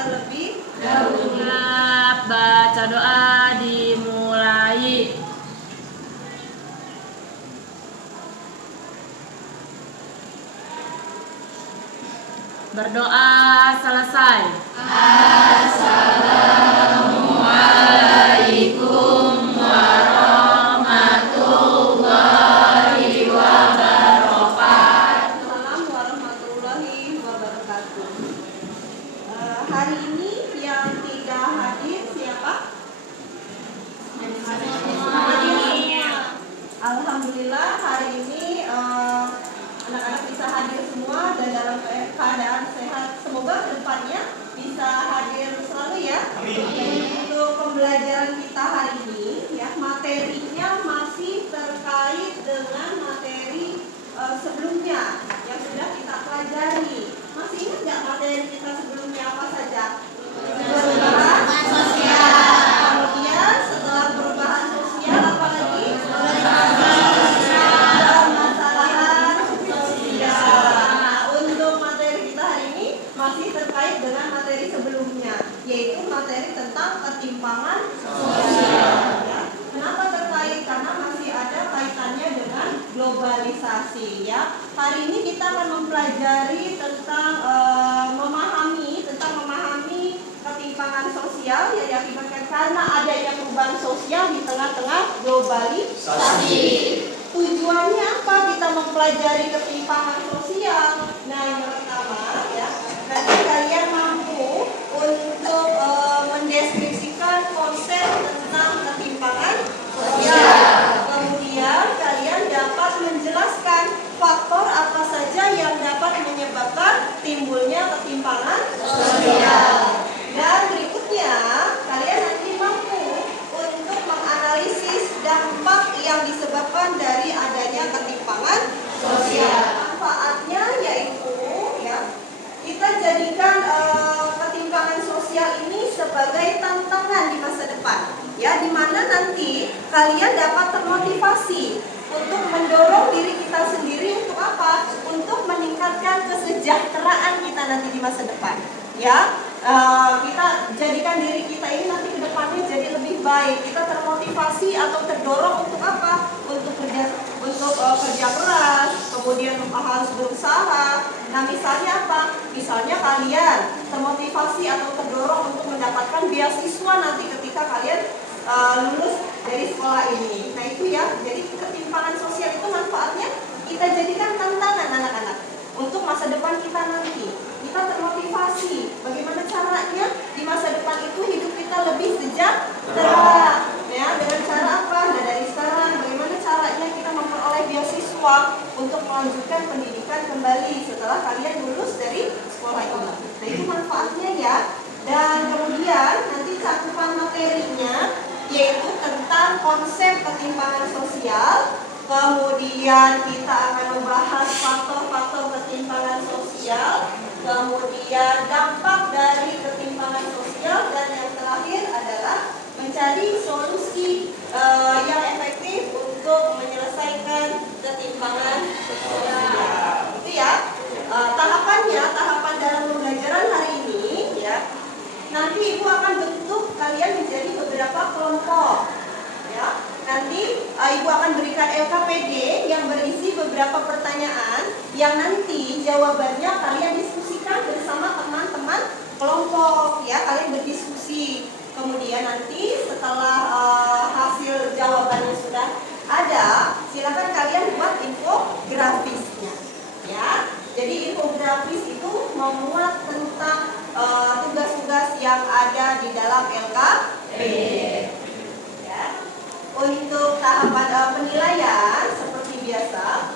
terlebih dahulu. Baca doa dimulai. Berdoa selesai. Assalamualaikum warahmatullahi wabarakatuh. Assalamualaikum warahmatullahi wabarakatuh. Hari ini yang tidak hadir siapa? Alhamdulillah hari ini anak-anak bisa hadir semua dan dalam keadaan sehat. Semoga kedepannya bisa hadir selalu ya. Untuk pembelajaran kita hari ini ya, materinya masih terkait dengan materi sebelumnya yang sudah kita pelajari. Masih ingat nggak materi kita sebelumnya apa saja? Perubahan sosial. Kemudian setelah perubahan sosial apa lagi? Permasalahan sosial. Nah, untuk materi kita hari ini masih terkait dengan materi sebelumnya, yaitu materi tentang ketimpangan sosial. Ya. Kenapa terkait? Karena masih ada kaitannya dengan globalisasi. Ya. Hari ini kita akan mempelajari tentang memahami ketimpangan sosial yang diakibatkan karena adanya perubahan sosial di tengah-tengah globalisasi. Tujuannya apa kita mempelajari ketimpangan sosial? Nah, yang pertama ya, nanti kalian mampu untuk mendeskripsikan konsep tentang ketimpangan sosial. Kemudian kalian dapat menjelaskan faktor apa saja yang dapat menyebabkan timbulnya ketimpangan sosial. Dan berikutnya, kalian nanti mampu untuk menganalisis dampak yang disebabkan dari adanya ketimpangan sosial. Manfaatnya yaitu ya, kita jadikan ketimpangan sosial ini sebagai tantangan di masa depan. Ya, di mana nanti kalian dapat termotivasi untuk mendorong diri kita sendiri untuk apa? Untuk meningkatkan kesejahteraan kita nanti di masa depan. Ya, kita jadikan diri kita ini nanti ke depannya jadi lebih baik. Kita termotivasi atau terdorong untuk apa? Untuk kerja keras, kemudian harus berusaha. Nah, misalnya apa? Misalnya kalian termotivasi atau terdorong untuk mendapatkan beasiswa nanti ketika kalian lulus dari sekolah ini. Nah, itu ya. Jadi ketimpangan sosial itu manfaatnya kita jadikan tantangan anak-anak untuk masa depan kita nanti. Kita termotivasi bagaimana caranya di masa depan itu hidup kita lebih sejahtera. Ya, dengan cara apa? Nah, dari sekarang bagaimana caranya kita memperoleh beasiswa untuk melanjutkan pendidikan kembali setelah kalian lulus dari sekolah ini. Nah, itu manfaatnya ya. Dan kemudian nanti cakupan materinya yaitu tentang konsep ketimpangan sosial. Kemudian kita akan membahas faktor-faktor ketimpangan sosial, kemudian dampak dari ketimpangan sosial, dan yang terakhir adalah mencari solusi yang efektif untuk menyelesaikan ketimpangan sosial. Itu ya. Tahapan dalam pembelajaran hari ini ya. Nanti Ibu akan bentuk kalian menjadi beberapa kelompok. Ya. Nanti Ibu akan berikan LKPD yang berisi beberapa pertanyaan yang nanti jawabannya kalian diskusikan bersama teman-teman kelompok ya, kalian berdiskusi. Kemudian nanti setelah hasil jawabannya sudah ada, silakan kalian buat infografisnya ya. Jadi infografis itu memuat tentang tugas-tugas yang ada di dalam LKPD. Untuk tahapan penilaian seperti biasa,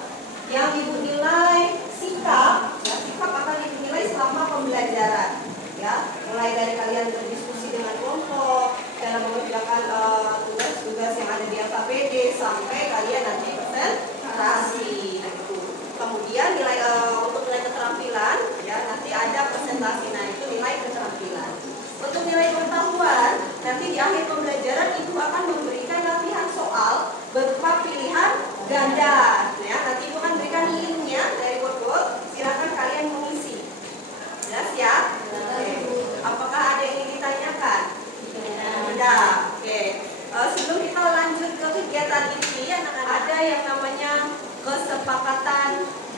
yang Ibu nilai sikap, ya, sikap akan dinilai selama pembelajaran, ya, mulai dari kalian berdiskusi dengan kelompok dalam mengerjakan tugas-tugas yang ada di LKPD sampai kalian nanti presentasi. Kemudian untuk nilai keterampilan, ya, nanti ada presentasi, nah itu nilai keterampilan. Untuk nilai pengetahuan, nanti di akhir pembelajaran Ibu akan memberikan latihan soal berupa pilihan ganda. Ya, nanti Ibu akan berikan linknya dari Word. Silakan kalian mengisi. Jelas ya? Oke. Apakah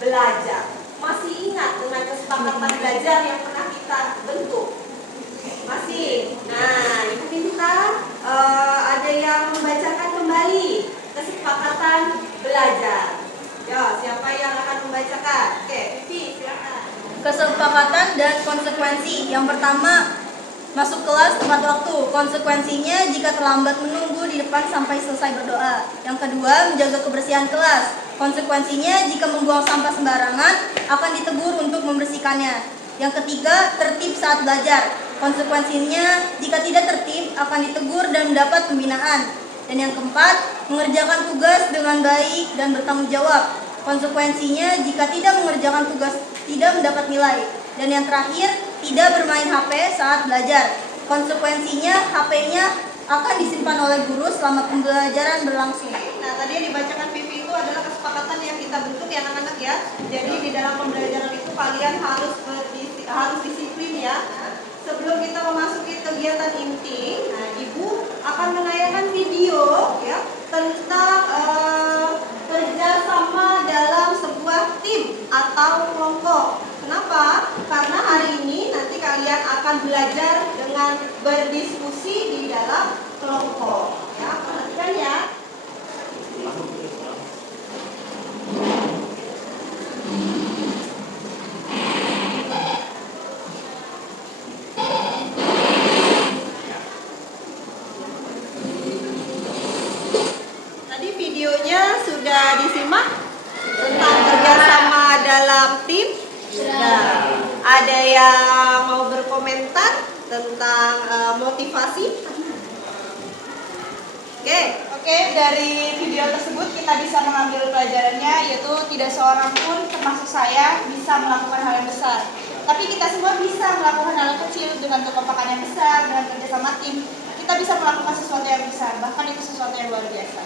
belajar. Masih ingat dengan kesepakatan belajar yang pernah kita bentuk? Masih. Nah, ini kita ada yang membacakan kembali kesepakatan belajar. Ya, siapa yang akan membacakan? Oke, Vivi, silakan. Kesepakatan dan konsekuensi. Yang pertama, masuk kelas tepat waktu. Konsekuensinya jika terlambat menunggu di depan sampai selesai berdoa. Yang kedua, menjaga kebersihan kelas. Konsekuensinya jika membuang sampah sembarangan akan ditegur untuk membersihkannya. Yang ketiga, tertib saat belajar. Konsekuensinya jika tidak tertib akan ditegur dan mendapat pembinaan. Dan yang keempat, mengerjakan tugas dengan baik dan bertanggung jawab. Konsekuensinya jika tidak mengerjakan tugas tidak mendapat nilai. Dan yang terakhir, tidak bermain HP saat belajar. Konsekuensinya HP-nya akan disimpan oleh guru selama pembelajaran berlangsung. Nah, tadi yang dibacakan Vivi itu adalah kesepakatan yang kita bentuk ya anak-anak ya. Jadi di dalam pembelajaran itu kalian harus disiplin ya. Sebelum kita memasuki kegiatan inti, nah Ibu akan menayangkan video ya tentang kerjasama dalam sebuah tim atau kelompok. Kenapa? Karena hari ini nanti kalian akan belajar dengan berdiskusi di dalam kelompok. Ya, perhatikan ya. Tadi videonya sudah disimak tentang kerjasama dalam tim. Sudah. Ada yang mau berkomentar tentang motivasi? Oke, dari video tersebut kita bisa mengambil pelajarannya, yaitu tidak seorang pun termasuk saya bisa melakukan hal yang besar. Tapi kita semua bisa melakukan hal kecil dengan kekompakan yang besar, dengan kerjasama tim. Kita bisa melakukan sesuatu yang besar, bahkan itu sesuatu yang luar biasa.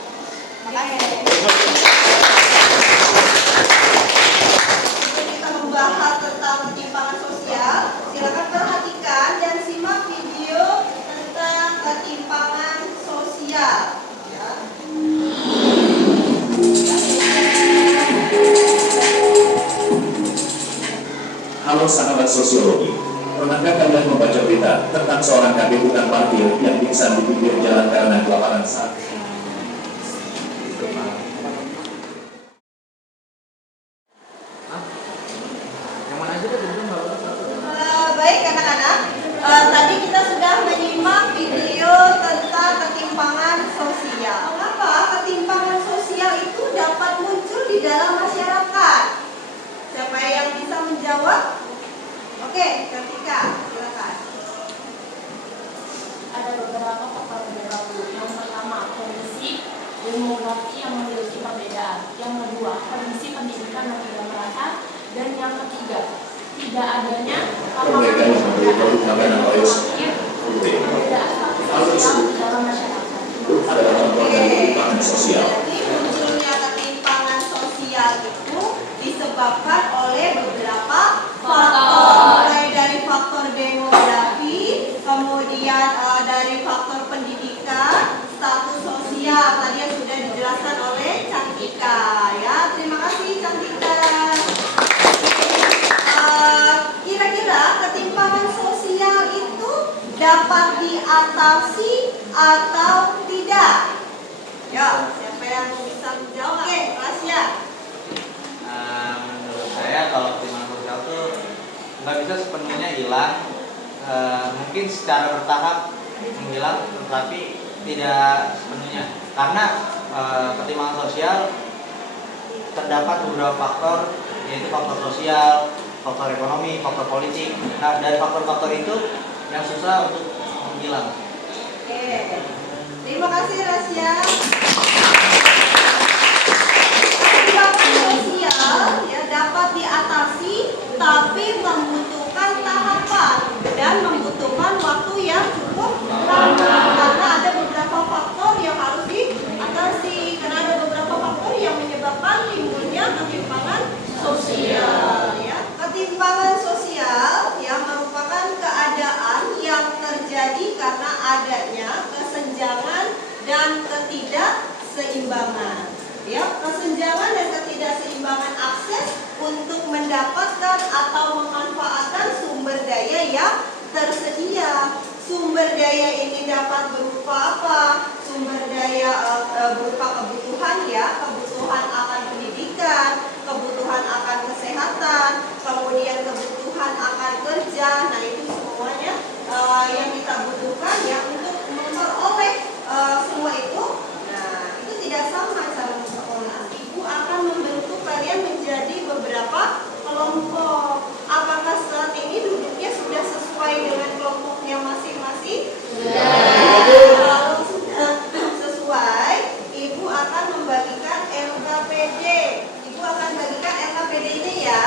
Makasih. Kita membahas tentang ketimpangan sosial. Silakan perhatikan dan simak video tentang ketimpangan sosial. Ya. Halo sahabat sosiologi, pernahkah kalian membaca berita tentang seorang kabin tukang parkir yang pingsan di pinggir jalan karena kelaparan saat Baik anak-anak, tadi kita sudah menyimak video tentang ketimpangan sosial. Mengapa ketimpangan sosial itu dapat muncul di dalam masyarakat? Siapa yang bisa menjawab? Oke, Ketika, silakan. Ada beberapa faktor penyebab. Yang pertama, kondisi demografi yang memiliki perbedaan. Yang kedua, kondisi pendidikan yang tidak merata. Dan yang ketiga, tidak adanya mereka yang membeli produk makanan OS perbedaan sosial di dalam masyarakat. adalah contoh dari ketimpangan sosial. Jadi munculnya ketimpangan sosial itu disebabkan oleh beberapa faktor, mulai dari faktor demografi, kemudian dari faktor pendidikan, status sosial. Tadi yang sudah dijelaskan oleh Cantika. Ya, terima kasih Cantika. Kira-kira ketimpangan sosial itu dapat diatasi atau tidak? Ya, siapa yang bisa menjawab? Oke, Rasya. Menurut saya kalau ketimpangan sosial tuh nggak bisa sepenuhnya hilang. Mungkin secara bertahap menghilang, tetapi tidak sepenuhnya. Karena ketimpangan sosial terdapat beberapa faktor, yaitu faktor sosial, faktor ekonomi, faktor politik. Nah, dari faktor-faktor itu yang susah untuk menghilang. Oke, terima kasih Rasya. Ketimpangan sosial ya dapat diatasi, tapi membutuhkan tahapan dan membutuhkan waktu yang cukup lama. Karena ada beberapa faktor yang harus diatasi. Karena ada beberapa faktor yang menyebabkan timbulnya ketimpangan sosial. Ya. Ketimpangan sosial yang merupakan keadaan yang terjadi karena adanya kesenjangan dan ketidakseimbangan. Ya, kesenjangan dan ketidakseimbangan akses untuk tersedia. Sumber daya ini dapat berupa apa? Sumber daya berupa kebutuhan ya, kebutuhan akan pendidikan, kebutuhan akan kesehatan, kemudian kebutuhan akan kerja. Nah itu semuanya yang kita butuhkan ya untuk memperoleh semua itu. Nah itu tidak sama cara memperoleh. Ibu akan membentuk kalian menjadi beberapa kelompok. Apakah saat ini duduknya sudah sesuai dengan kelompoknya masing-masing? Kalau sudah sesuai, Ibu akan membagikan LKPD. Ibu akan bagikan LKPD ini ya.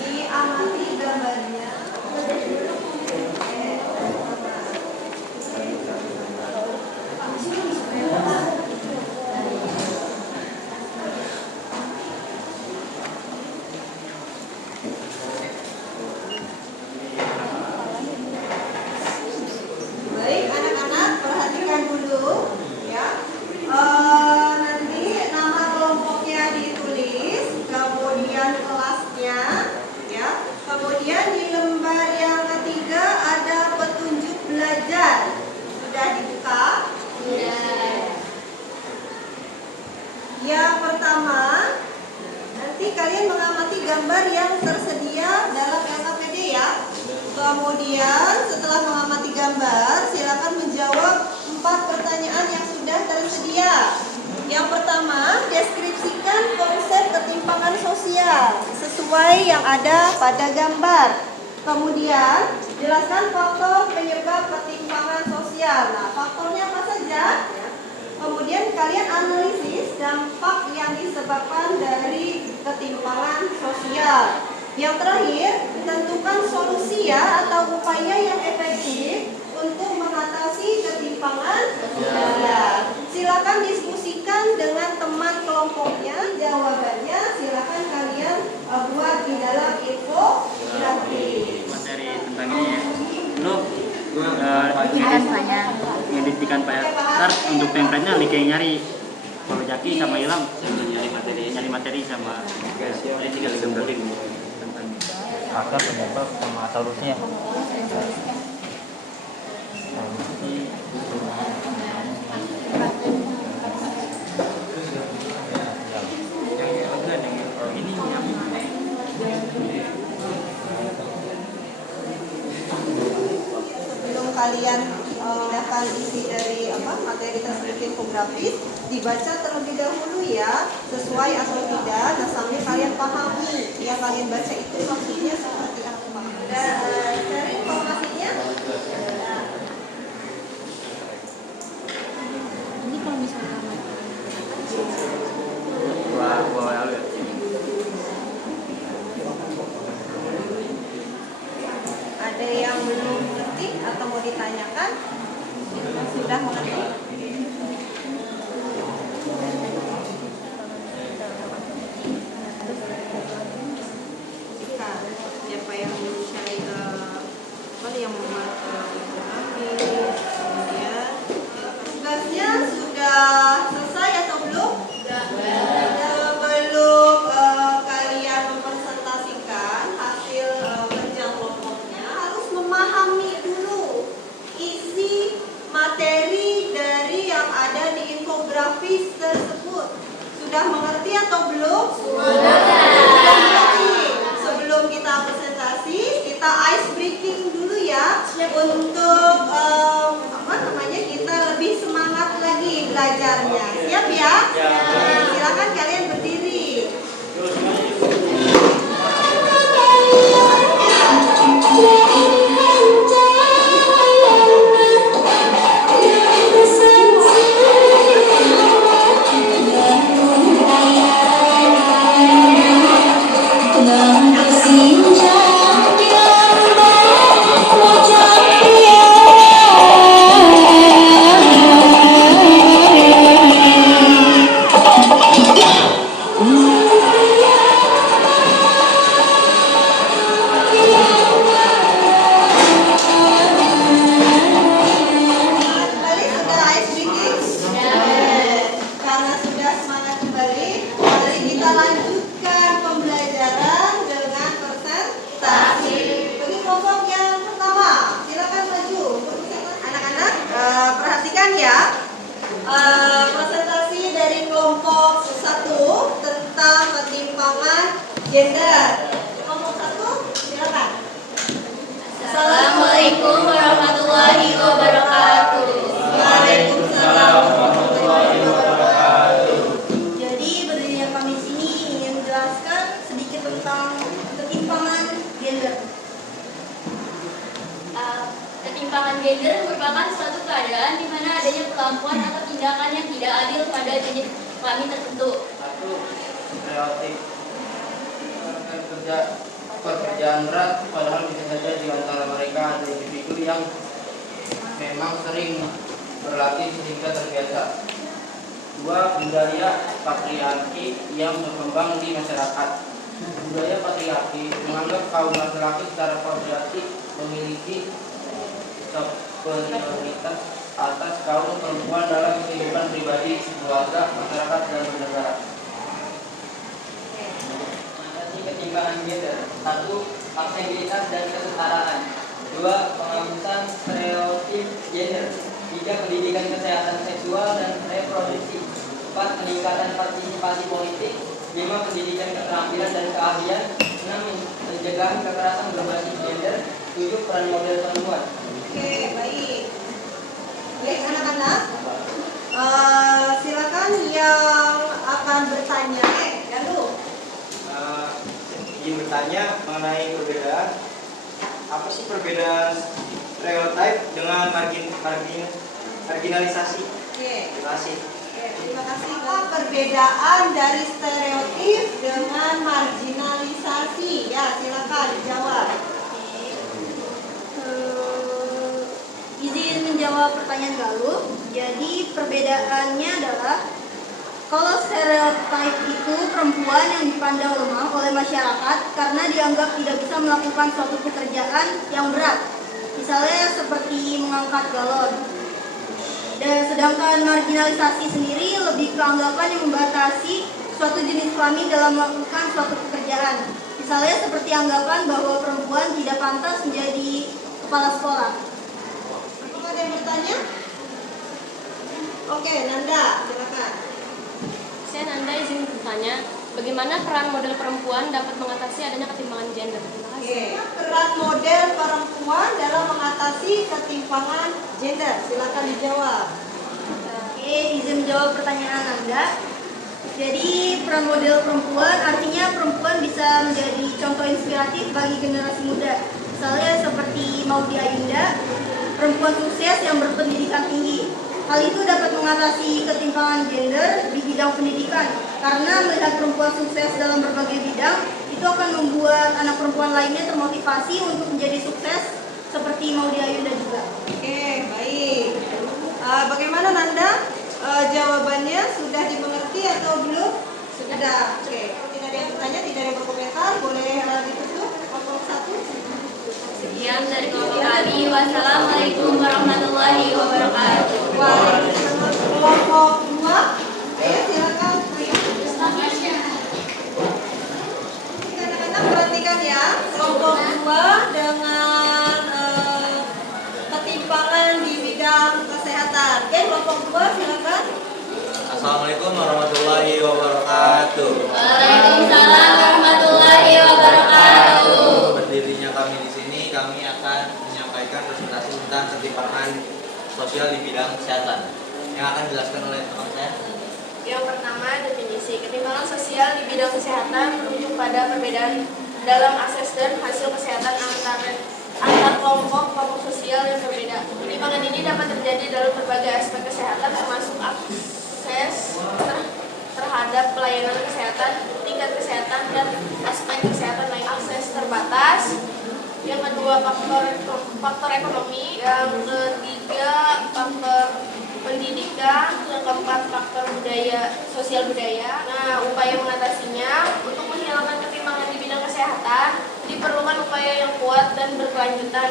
Diamati gambarnya. Baik, anak-anak perhatikan dulu ya. Nanti nama kelompoknya ditulis, kemudian kelasnya ya. Kemudian di lembar yang ketiga ada petunjuk belajar. Sudah dibuka? Yang pertama, nanti kalian mengamati gambar yang tersedia dalam LKPD ya. Kemudian setelah mengamati gambar, silakan menjawab 4 pertanyaan yang sudah tersedia. Yang pertama, deskripsikan konsep ketimpangan sosial sesuai yang ada pada gambar. Kemudian, jelaskan faktor penyebab ketimpangan sosial. Nah, faktornya apa saja? Kemudian kalian analisis dampak yang disebabkan dari ketimpangan sosial. Yang terakhir, tentukan solusi ya atau upaya yang efektif untuk mengatasi ketimpangan sosial. Silakan diskusikan dengan teman kelompoknya. Jawabannya silakan kalian buat di dalam infografis. Materi tentang ini ya. Lu ngeditikan Pak ya. Ntar untuk template-nya Lika yang nyari. Kalau Jaki sama Ilham nyari materi sama jadi tinggal digambarin tentang akar penyebab sama solusinya. Sebelum kalian memindahkan isi dari materi tersebut infografis, dibaca terlebih dahulu ya, sesuai atau tidak. Nah, sambil kalian pahami yang kalian baca itu maksudnya seperti apa. Dan cari informasinya. Ini kalau misalnya ada yang belum mengerti atau mau ditanyakan? Sudah mengerti? Siapa yang mencari yang membuat infografis, kemudian tugasnya sudah selesai atau belum? Sebelum kalian mempresentasikan hasil kerja kelompoknya, harus memahami dulu isi materi dari yang ada di infografis tersebut. Sudah mengerti atau belum? Sudah mengerti. Sebelum kita presentasi, kita ice breaking dulu ya untuk kita lebih semangat lagi belajarnya. Siap ya? Silakan kalian berdiri. gender. Kelompok 1, silakan. Assalamualaikum warahmatullahi wabarakatuh. Waalaikumsalam warahmatullahi wabarakatuh. Jadi berdirinya kami sini ingin menjelaskan sedikit tentang ketimpangan gender. Ketimpangan gender merupakan suatu keadaan di mana adanya perlakuan atau tindakan yang tidak adil pada jenis kelamin tertentu. Satu, stereotip pekerjaan berat, padahal bisa saja di antara mereka ada individu yang memang sering berlatih sehingga terbiasa. Dua, budaya patriarki yang berkembang di masyarakat. Budaya patriarki menganggap kaum laki-laki secara kodratik memiliki superioritas atas kaum perempuan dalam kehidupan pribadi, keluarga, masyarakat, dan bernegara. Ketimpangan gender. Satu, aksesibilitas dan kesetaraan. Dua, penghapusan stereotip gender. Tiga, pendidikan kesehatan seksual dan reproduksi. Empat, peningkatan partisipasi politik. Lima, pendidikan keterampilan dan keahlian. Enam, pencegahan kekerasan berbasis gender. Tujuh, peran model perempuan. Oke, baik. Baik anak-anak, silakan yang akan bertanya. Lalu. Ingin bertanya mengenai perbedaan, apa sih perbedaan stereotip dengan marginalisasi? Oke. Terima kasih. Oke, terima kasih. Apa perbedaan dari stereotip dengan marginalisasi? Ya, silakan dijawab. Izin menjawab pertanyaan Galuh. Jadi perbedaannya adalah kalau stereotip itu perempuan yang dipandang lemah oleh masyarakat karena dianggap tidak bisa melakukan suatu pekerjaan yang berat, misalnya seperti mengangkat galon. Dan sedangkan marginalisasi sendiri lebih ke anggapan yang membatasi suatu jenis kelamin dalam melakukan suatu pekerjaan, misalnya seperti anggapan bahwa perempuan tidak pantas menjadi kepala sekolah. Apakah ada yang bertanya? Oke, Nanda, silakan. Saya Nanda izin bertanya, bagaimana peran model perempuan dapat mengatasi adanya ketimpangan gender? Terima kasih. Oke, peran model perempuan dalam mengatasi ketimpangan gender. Silakan dijawab. Oke, izin menjawab pertanyaan Anda. Jadi peran model perempuan artinya perempuan bisa menjadi contoh inspiratif bagi generasi muda. Misalnya seperti Maudy Ayunda, perempuan sukses yang berpendidikan tinggi. Hal itu dapat mengatasi ketimpangan gender di bidang pendidikan karena melihat perempuan sukses dalam berbagai bidang itu akan membuat anak perempuan lainnya termotivasi untuk menjadi sukses seperti Maudy Ayunda juga. Oke, baik. Bagaimana Nanda? Jawabannya sudah dimengerti atau belum? Sudah. Oke. Kalau tidak ada yang bertanya, tidak ada yang berkomentar, boleh ditutup kelompok 1. Sekian dari kami. Wassalamualaikum warahmatullahi wabarakatuh. Waalaikumsalam. Kelompok 2. Ayo silakan. Anak-anak perhatikan ya. Kelompok 2 dengan ketimpangan di bidang kesehatan. Oke, kelompok 2 silakan. Assalamualaikum warahmatullahi wabarakatuh. Waalaikumsalam warahmatullahi wabarakatuh. Berdirinya kami di sini, kami akan menyampaikan presentasi tentang ketimpangan sosial di bidang kesehatan yang akan dijelaskan oleh teman saya. Yang pertama, definisi ketimpangan sosial di bidang kesehatan merujuk pada perbedaan dalam akses dan hasil kesehatan antar kelompok sosial yang berbeda. Ketimpangan ini dapat terjadi dalam berbagai aspek kesehatan termasuk akses terhadap pelayanan kesehatan, tingkat kesehatan, dan aspek kesehatan lain. Akses terbatas. Yang kedua, faktor ekonomi. Yang ketiga, faktor pendidikan. Yang keempat, faktor sosial budaya. Nah, upaya mengatasinya untuk menghilangkan ketimpangan di bidang kesehatan diperlukan upaya yang kuat dan berkelanjutan.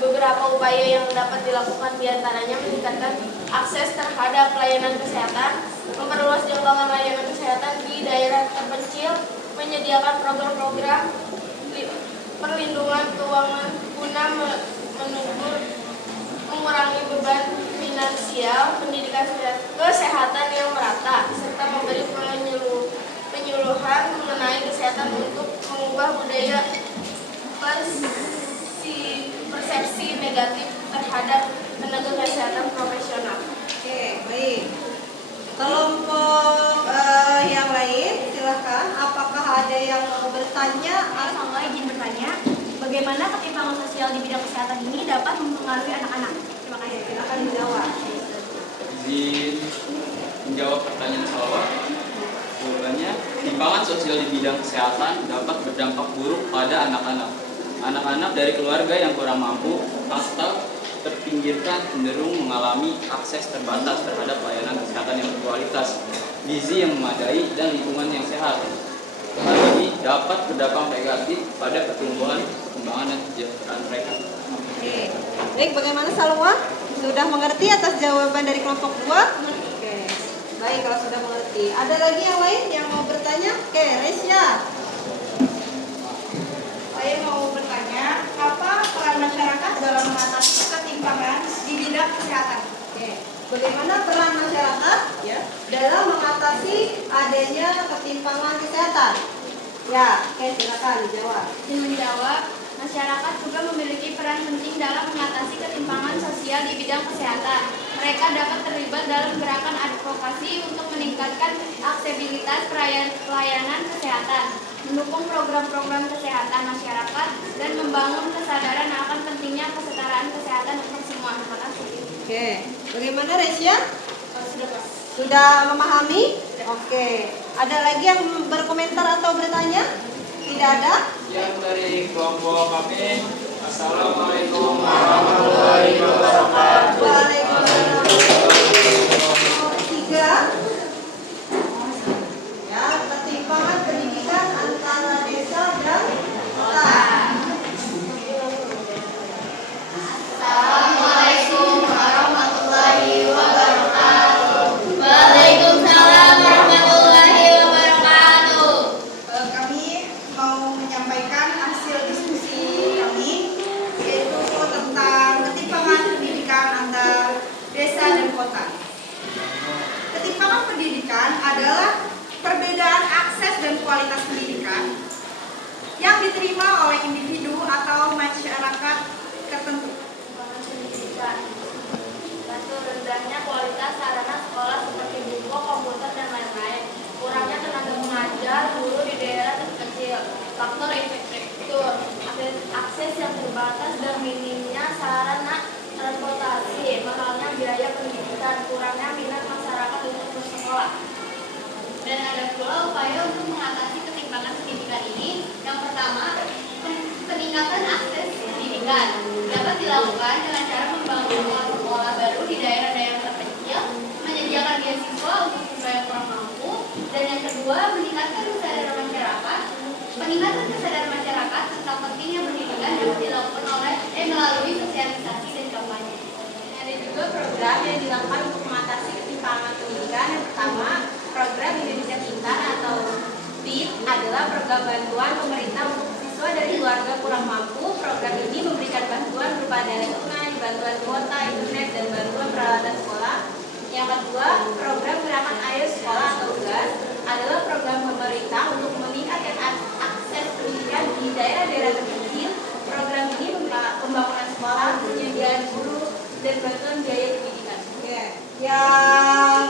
Beberapa upaya yang dapat dilakukan diantaranya meningkatkan akses terhadap pelayanan kesehatan, memperluas jangkauan layanan kesehatan di daerah terpencil, menyediakan program-program perlindungan keuangan guna mengurangi beban finansial, pendidikan kesehatan yang merata, serta memberi penyuluhan mengenai kesehatan mengubah budaya persepsi negatif terhadap tenaga kesehatan profesional. Oke, baik. Kelompok yang lain, silakan. Apakah ada yang mau bertanya? Saya izin bertanya, bagaimana ketimpangan sosial di bidang kesehatan ini dapat mempengaruhi anak-anak? Terima kasih. Silakan dijawab. Izin menjawab pertanyaan Salwa. Jawabannya, ketimpangan sosial di bidang kesehatan dapat berdampak buruk pada anak-anak. Anak-anak dari keluarga yang kurang mampu atau terpinggirkan cenderung mengalami akses terbatas terhadap layanan kesehatan yang berkualitas, gizi yang memadai, dan lingkungan yang sehat. Hal ini dapat berdampak negatif pada pertumbuhan, perkembangan, dan kesejahteraan mereka. Oke. Baik, bagaimana Salwa? Sudah mengerti atas jawaban dari kelompok 2? Oke. Baik, kalau sudah mengerti. Ada lagi yang lain yang mau bertanya? Oke, Resya. Saya mau bertanya, apa peran masyarakat dalam mengatasi ketimpangan di bidang kesehatan? Oke. Bagaimana peran masyarakat dalam mengatasi adanya ketimpangan kesehatan? Ya, oke, silakan dijawab. Izin menjawab, masyarakat juga memiliki peran penting dalam mengatasi ketimpangan sosial di bidang kesehatan. Mereka dapat terlibat dalam gerakan advokasi untuk meningkatkan aksesibilitas pelayanan kesehatan, mendukung program-program kesehatan masyarakat, dan membangun kesadaran akan pentingnya kesetaraan kesehatan untuk semua. Terima kasih. Oke. Bagaimana Resya? Sudah Pak. Sudah memahami? Oke. Ada lagi yang berkomentar atau bertanya? Tidak ada? Yang dari kelompok kami, Assalamualaikum warahmatullahi wabarakatuh. Waalaikumsalam. Nomor 3. Ya, ketimpangan pendidikan antara desa dan kota. Assalamualaikum warahmatullahi wabarakatuh. Waalaikumsalam warahmatullahi wabarakatuh. Kami mau menyampaikan hasil diskusi kami, yaitu tentang ketimpangan pendidikan antar desa dan kota. Ketimpangan pendidikan adalah perbedaan akses dan kualitas pendidikan yang diterima oleh individu atau masyarakat tertentu. Satu, rendahnya kualitas sarana sekolah seperti buku, komputer, dan lain-lain. Kurangnya tenaga pengajar, guru di daerah terkecil. Faktor infrastruktur, akses yang terbatas dan minimnya sarana transportasi, mahalnya biaya pendidikan, kurangnya minat masyarakat untuk bersekolah. Dan ada pula upaya untuk mengatasi ketimpangan pendidikan ini. Yang pertama, peningkatan akses pendidikan dapat dilakukan dengan cara membangun sekolah baru di daerah-daerah terpencil, menyediakan beasiswa untuk siswa yang kurang mampu, dan yang kedua, meningkatkan kesadaran masyarakat. Peningkatan kesadaran masyarakat tentang pentingnya pendidikan dapat dilakukan melalui sosialisasi dan kampanye. Ada juga program yang dilakukan untuk mengatasi ketimpangan pendidikan. Yang pertama, program Indonesia Pintar atau PIP adalah program bantuan pemerintah untuk siswa dari keluarga kurang mampu. Program ini memberikan bantuan berupa dana tunai, bantuan kuota, internet, dan bantuan peralatan sekolah. Yang kedua, program Gerakan Ayo Sekolah atau GAS adalah program pemerintah untuk meningkatkan akses pendidikan di daerah-daerah terpencil. Program ini memberikan pembangunan sekolah, penyediaan guru, dan bantuan biaya pendidikan. Oke. Yang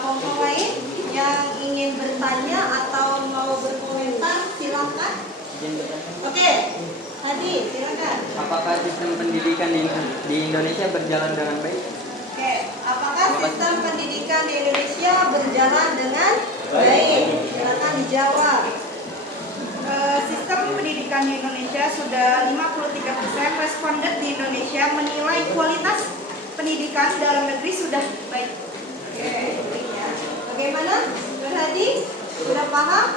kelompok lain yang ingin bertanya atau mau berkomentar, silakan. Oke. Tadi, silakan. Apakah sistem pendidikan di Indonesia berjalan dengan baik? Oke. Apakah sistem pendidikan di Indonesia berjalan dengan baik? Silakan dijawab. Sistem pendidikan di Indonesia sudah 53% responden di Indonesia menilai kualitas pendidikan dalam negeri sudah baik. Oke. Ya. Bagaimana? Berhadi? Sudah paham?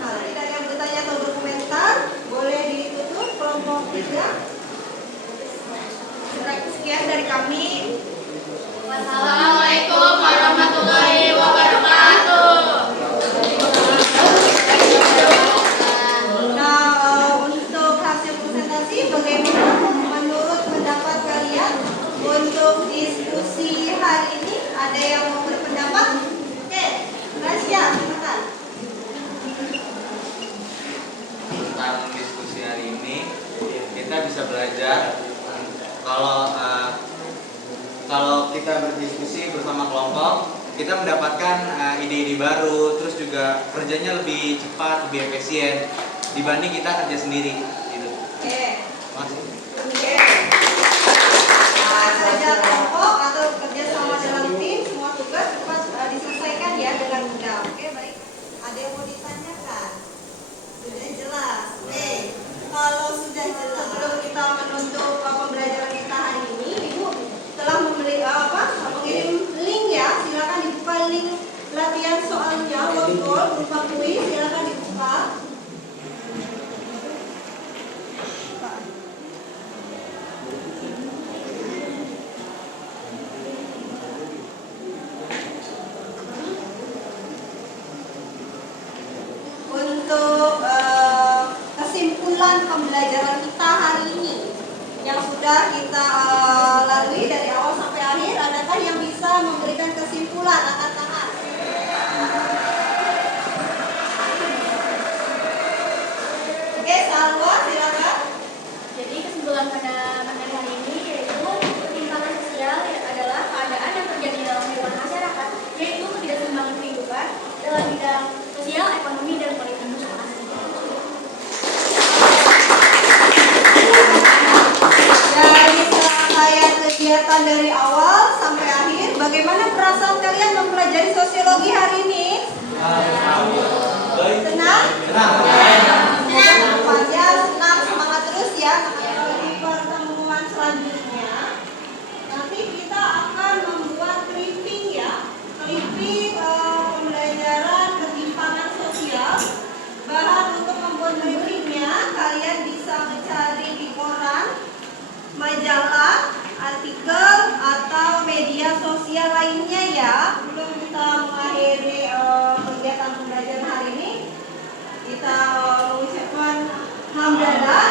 Nah, tidak ada yang bertanya atau berkomentar, boleh ditutup kelompok 3. Sekian dari kami. Wassalamualaikum warahmatullahi wabarakatuh. Nah, untuk hasil presentasi, bagaimana menurut pendapat kalian untuk diskusi hari ini? Ada yang mau berpendapat? Oke, Rasya, silakan. kalau kita berdiskusi bersama kelompok, kita mendapatkan ide-ide baru, terus juga kerjanya lebih cepat, lebih efisien dibanding kita kerja sendiri gitu. Oke. Makasih. Oke. Kerja kelompok atau kerja sama dalam tim, semua tugas cepat diselesaikan ya dengan mudah. Oke, baik. Ada yang mau ditanyakan? Sudah jelas. Oke. Kalau sudah jelas, sebelum kita menutup pembelajaran kita hari ini, Ibu telah mengirim link ya. Silakan dibuka link latihan soalnya, workbook berupa kuis. Silakan dibuka. Untuk kesimpulan pembelajaran kita hari ini yang sudah kita lalui dari awal sampai akhir, adakah yang bisa memberikan kesimpulan? Angkat tangan. Oke, Salwa silakan. Jadi kesimpulan pada materi hari ini yaitu ketimpangan sosial adalah keadaan yang terjadi dalam kehidupan masyarakat, yaitu ketidakseimbangan kehidupan dalam bidang sosial, ekonomi, dan politik. Dari serangkaian kegiatan dari awal sampai akhir, bagaimana perasaan kalian mempelajari sosiologi hari ini? Senang? Semoga senang, semangat terus ya. Di pertemuan selanjutnya, nanti kita akan membuat clipping ya, clipping pembelajaran ketimpangan sosial. Bahan untuk membuat clippingnya kalian bisa mencari di koran, majalah, artikel, atau media sosial lainnya ya. Sebelum kita mengakhiri kegiatan pembelajaran hari ini, kita mengucapkan hamdalah